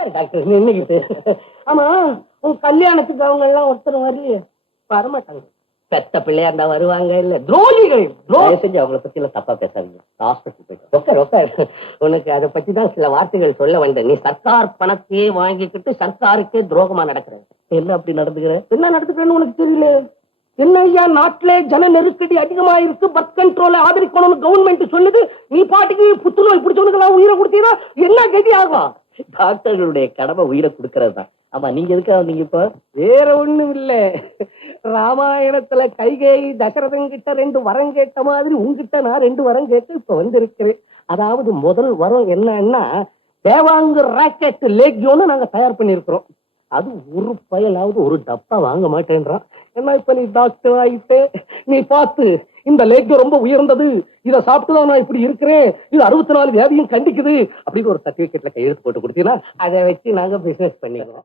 உட்காரு டாக்டர் நின்னுக்கிட்டு. ஆமா, உன் கல்யாணத்துக்கு அவங்க எல்லாம் ஒருத்தர் வரலையே? வரமாட்டாங்க. பெத்த பிள்ளையா இருந்தா வருவாங்க. இல்ல துரோகிகள். செஞ்சு அவங்கள பத்தி எல்லாம் தப்பா பேசாதீங்க. ஹாஸ்பிட்டல் போயிட்டு உட்காரு. உனக்கு அதை பத்தி தான் சில வார்த்தைகள் சொல்ல வந்தேன். நீ சர்க்கார் பணத்தையே வாங்கிக்கிட்டு சர்க்காருக்கே துரோகமா நடக்கிற. என்ன அப்படி நடந்துக்கிற? என்ன நடந்துக்கிறேன்னு உனக்கு தெரியல? என்னையா நாட்டிலே ஜன நெருக்கடி அதிகமா இருக்கு, பர்த் கண்ட்ரோலை ஆதரிக்கணும்னு கவர்மெண்ட் சொல்லுது. நீ பாட்டுக்கு புத்துநோய் பிடிச்சவனுக்கு உயிரை கொடுத்தீங்கன்னா என்ன கதி ஆகும்? டாக்டர்களுடைய கடமை உயிரை கொடுக்கறது தான். ஆமா, நீங்க எதுக்காக வந்தீங்க? இப்ப வேற ஒண்ணும் இல்ல. ராமாயணத்துல கைகேயி தசரதன் கிட்ட 2 வரம் கேட்ட மாதிரி உங்ககிட்ட நான் 2 வரம் கேட்டு இப்ப வந்திருக்கிறேன். அதாவது முதல் வரம் என்னன்னா, தேவாங்க ராக்கெட் லேக்யோன்னு நாங்க தயார் பண்ணிருக்கிறோம். அது ஒரு பயலாவது ஒரு டப்பா வாங்க மாட்டேன்றான். என்ன இப்ப நீ டாக்டர் ஆயிட்டு நீ பார்த்து, இந்த லேக் ரொம்ப உயர்ந்தது, இதை சாப்பிட்டுதான் நான் இப்படி இருக்கிறேன், இது 64 வியாதியும் கண்டிக்குது அப்படின்னு ஒரு சர்டிபிகேட்ல கையெழுத்து போட்டு கொடுத்தீங்கன்னா அதை வச்சு நாங்க பிசினஸ் பண்ணிக்கிறோம்.